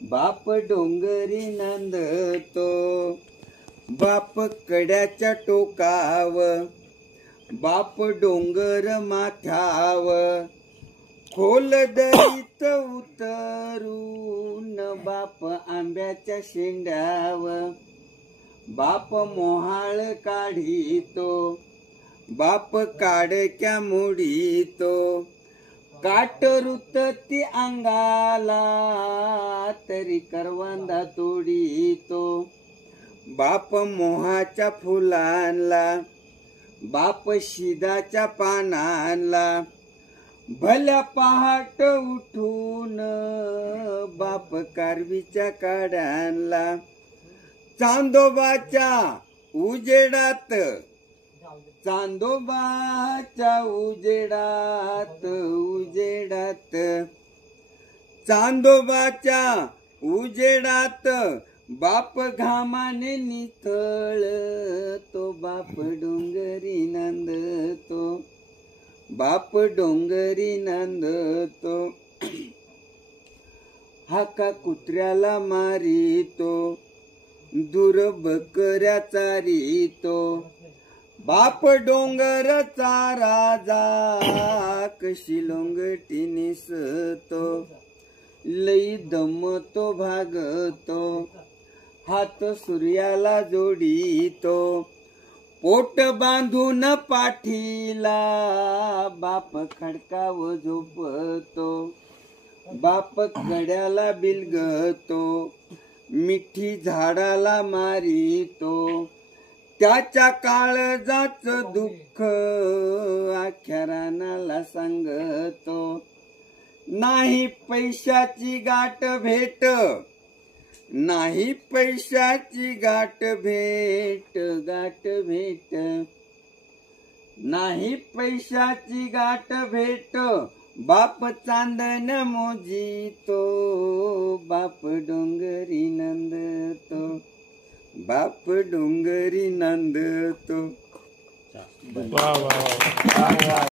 बाप डोंगरी नांदतो, बाप कड्याच्या टोकाव, बाप डोंगर माथ्याव, खोल दरीत उतरून बाप आंब्याच्या शेंड्याव, बाप मोहाळ काढितो, बाप काडक्या मोडीतो, काट रुतती अंगाला तरी करवंदा तोडीतो, बाप मोहाच्या फुलांना, बाप शिदाच्या पानांना, भल्या पहाट उठून बाप कारवीच्या काड्यांना, चांदोबाच्या उजेडात, चांदोबाच्या उजेडात, उजेडात, चांदोबाच्या उजेडात बाप घामाने निथळतो, बाप डोंगरी नांदतो, बाप डोंगरी नांदतो, हाका कुत्र्याला मारितो, दूर बकऱ्या चारितो, बाप डोंगरचा राजा कशी लोंगटी निसतो, लई दमतो भागतो, हात सूर्याला जोडीतो, पोट बांधून पाठीला बाप खडकाव झोपतो, बाप कड्याला बिलगतो, मिठी झाडाला मारितो, त्याच्या काळजाच दुःख आख्या रानाला सांगतो, नाही पैशाची गाठ भेट, नाही पैशाची गाठ भेट, गाठ भेट, नाही पैशाची गाठ भेट, बाप चांदन मोजितो, बाप डोंगरी नंदतो, बाप डोंगरी नंदतो.